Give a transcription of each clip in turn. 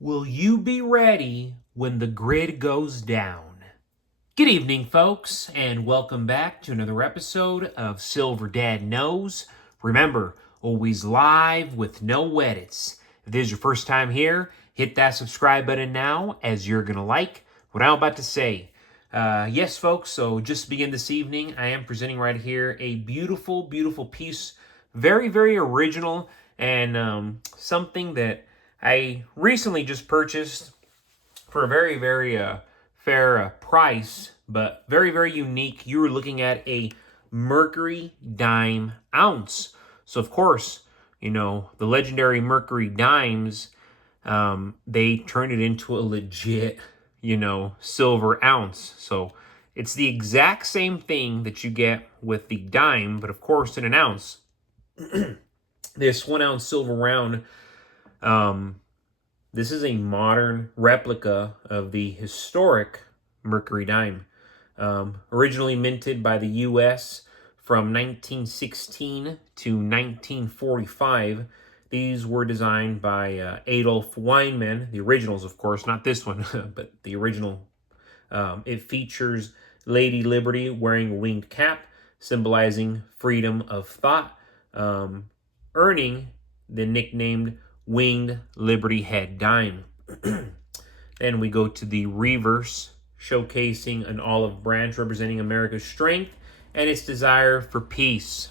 Will you be ready when the grid goes down? Good evening, folks, and welcome back to another episode of Silver Dad Knows. Remember, always live with no edits. If this is your first time here, hit that subscribe button now, as you're going to like what I'm about to say. Yes, folks, so just to begin this evening, I am presenting right here a beautiful, beautiful piece. Very, very original, and something that I recently just purchased for a very, very fair price, but very, very unique. You were looking at a Mercury dime ounce. So, of course, you know, the legendary Mercury dimes, they turned it into a legit, silver ounce. So, it's the exact same thing that you get with the dime, but of course, in an ounce. This 1 ounce silver round, this is a modern replica of the historic Mercury dime. Originally minted by the U.S. from 1916 to 1945. These were designed by Adolf Weinman, the originals, of course, not this one, but the original. It features Lady Liberty wearing a winged cap, symbolizing freedom of thought, earning the nickname Winged Liberty Head Dime. Then we go to the reverse, showcasing an olive branch representing America's strength and its desire for peace.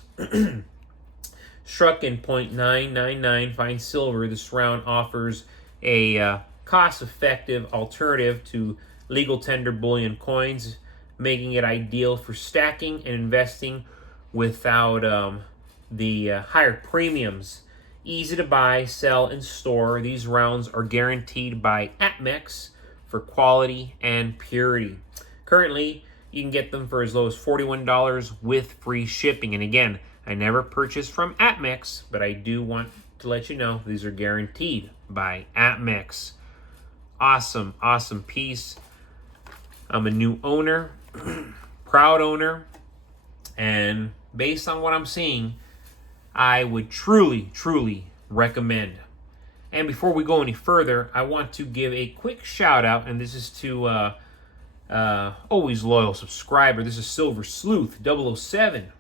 Struck in .999 fine silver, this round offers a cost-effective alternative to legal tender bullion coins, making it ideal for stacking and investing without the higher premiums. Easy to buy, sell, and store. These rounds are guaranteed by Atmex for quality and purity. Currently, you can get them for as low as $41 with free shipping. And again, I never purchased from Atmex, but I do want to let you know these are guaranteed by Atmex. Awesome, awesome piece. I'm a new owner, proud owner, and based on what I'm seeing, I would truly, truly recommend. And before we go any further, I want to give a quick shout out, and this is to always loyal subscriber. This is Silver Sleuth 007.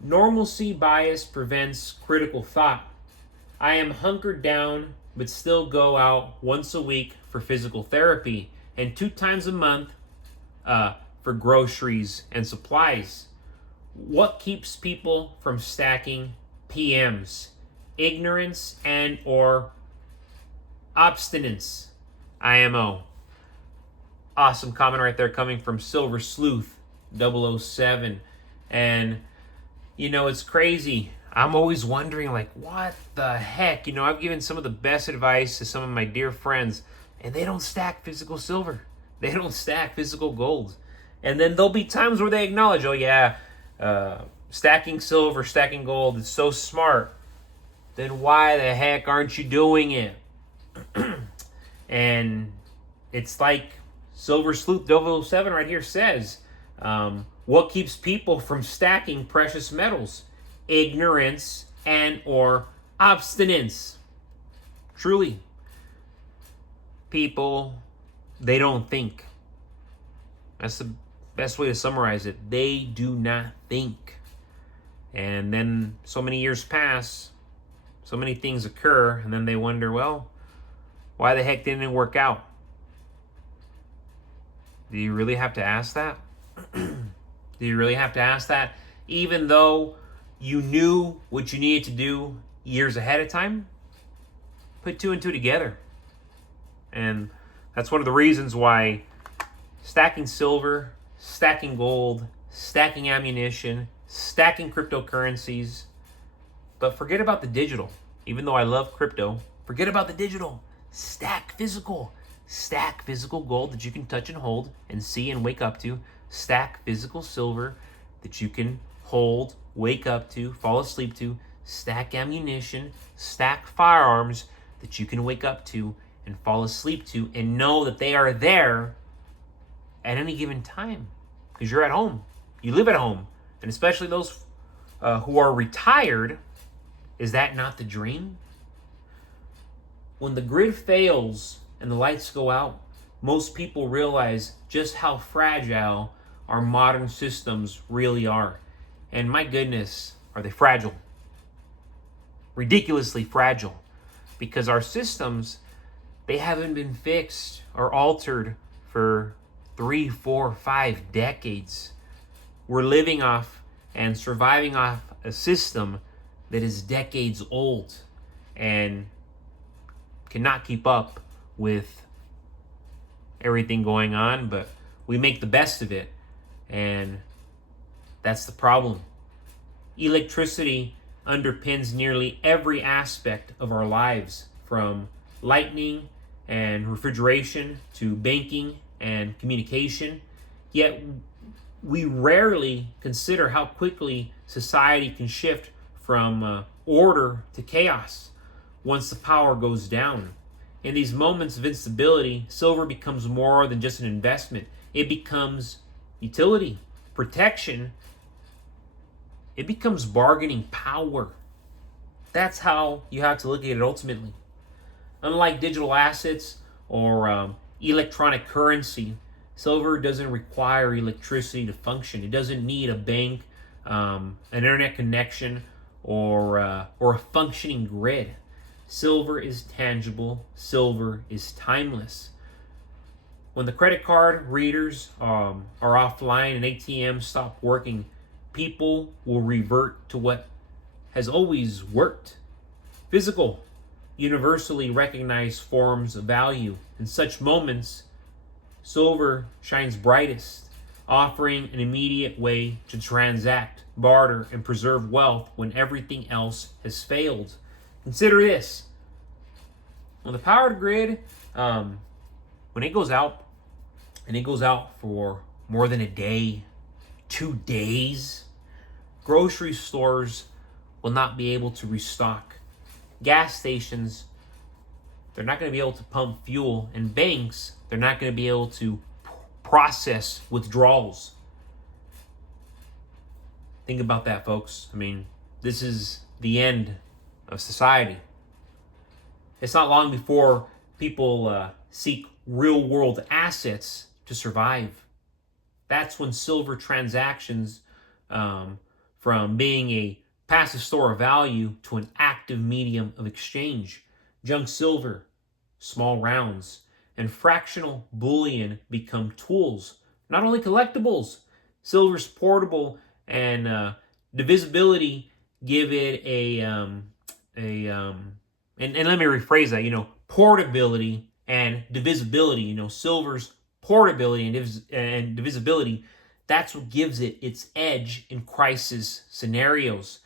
Normalcy bias prevents critical thought. I am hunkered down, but still go out once a week for physical therapy and 2 times a month for groceries and supplies. What keeps people from stacking PMs? Ignorance and or obstinance. IMO. Awesome comment right there coming from Silver Sleuth 007. And, it's crazy. I'm always wondering, like, what the heck? I've given some of the best advice to some of my dear friends, and they don't stack physical silver. They don't stack physical gold. And then there'll be times where they acknowledge, oh, yeah, stacking silver, stacking gold, it's so smart. Then why the heck aren't you doing it? And it's like Silver Sleuth 007 right here says, what keeps people from stacking precious metals? Ignorance and or obstinance. Truly, people, they don't think. That's the best way to summarize it. They do not think. And then so many years pass, so many things occur, and then they wonder, well, why the heck didn't it work out? Do you really have to ask that? Do you really have to ask that? Even though you knew what you needed to do years ahead of time? Put 2 and 2 together. And that's one of the reasons why stacking silver, stacking gold, stacking ammunition, stacking cryptocurrencies. But forget about the digital. Even though I love crypto, forget about the digital. Stack physical. Stack physical gold that you can touch and hold and see and wake up to. Stack physical silver that you can hold, wake up to, fall asleep to. Stack ammunition. Stack firearms that you can wake up to and fall asleep to and know that they are there at any given time because you're at home. You live at home. And especially those who are retired, is that not the dream? When the grid fails and the lights go out, most people realize just how fragile our modern systems really are. And my goodness, are they fragile? Ridiculously fragile. Because our systems, they haven't been fixed or altered for 3, 4, 5 decades. We're living off and surviving off a system that is decades old and cannot keep up with everything going on, but we make the best of it, and that's the problem. Electricity underpins nearly every aspect of our lives, from lighting and refrigeration to banking and communication, yet we rarely consider how quickly society can shift from order to chaos once the power goes down. In these moments of instability, silver becomes more than just an investment. It becomes utility, protection. It becomes bargaining power. That's how you have to look at it ultimately. Unlike digital assets or electronic currency, silver doesn't require electricity to function. It doesn't need a bank, an internet connection, or a functioning grid. Silver is tangible. Silver is timeless. When the credit card readers are offline and ATMs stop working, people will revert to what has always worked. Physical, universally recognized forms of value. In such moments, silver shines brightest, offering an immediate way to transact, barter, and preserve wealth when everything else has failed. Consider this. When the power grid, when it goes out, and it goes out for more than a day, 2 days, grocery stores will not be able to restock. Gas stations, they're not going to be able to pump fuel. And banks, they're not going to be able to process withdrawals. Think about that, folks. I mean, this is the end of society. It's not long before people seek real world assets to survive. That's when silver transactions, from being a passive store of value to an active medium of exchange. Junk silver, small rounds, and fractional bullion become tools, not only collectibles. Silver's portable and divisibility give it and let me rephrase that. Portability and divisibility. Silver's portability and divisibility. That's what gives it its edge in crisis scenarios.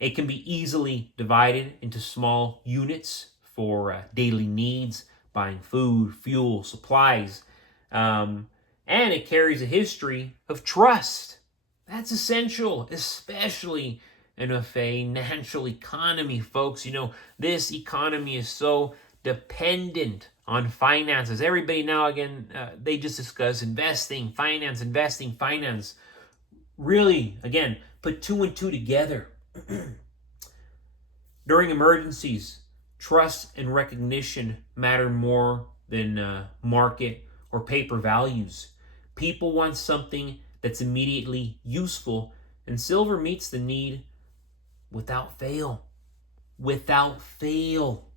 It can be easily divided into small units for daily needs, buying food, fuel, supplies. And it carries a history of trust. That's essential, especially in a financial economy, folks. This economy is so dependent on finances. Everybody now, again, they just discuss investing, finance. Really, again, put 2 and 2 together. During emergencies, trust and recognition matter more than market or paper values. People want something that's immediately useful, and silver meets the need without fail. Without fail.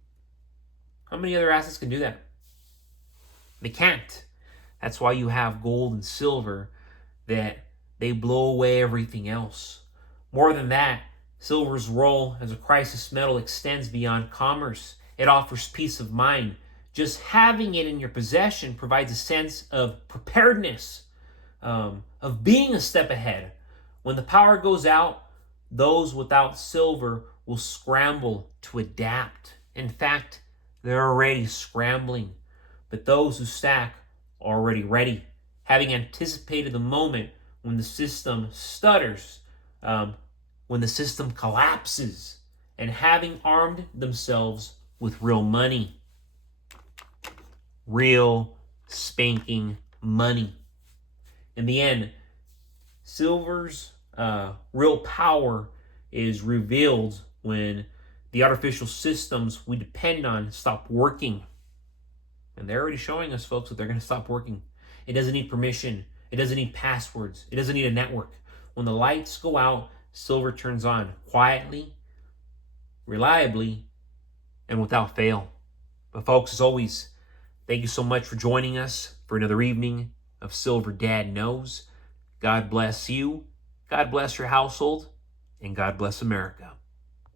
How many other assets can do that? They can't. That's why you have gold and silver, that they blow away everything else. More than that, silver's role as a crisis metal extends beyond commerce. It offers peace of mind. Just having it in your possession provides a sense of preparedness, of being a step ahead. When the power goes out, those without silver will scramble to adapt. In fact, they're already scrambling. But those who stack are already ready, having anticipated the moment when the system stutters, when the system collapses, and having armed themselves with real money. Real spanking money. In the end, silver's real power is revealed when The artificial systems we depend on stop working. And they're already showing us, folks, that they're going to stop working. It doesn't need permission. It doesn't need passwords. It doesn't need a network. When the lights go out, silver turns on quietly, reliably, and without fail. But folks, as always, thank you so much for joining us for another evening of Silver Dad Knows. God bless you, God bless your household, and God bless America.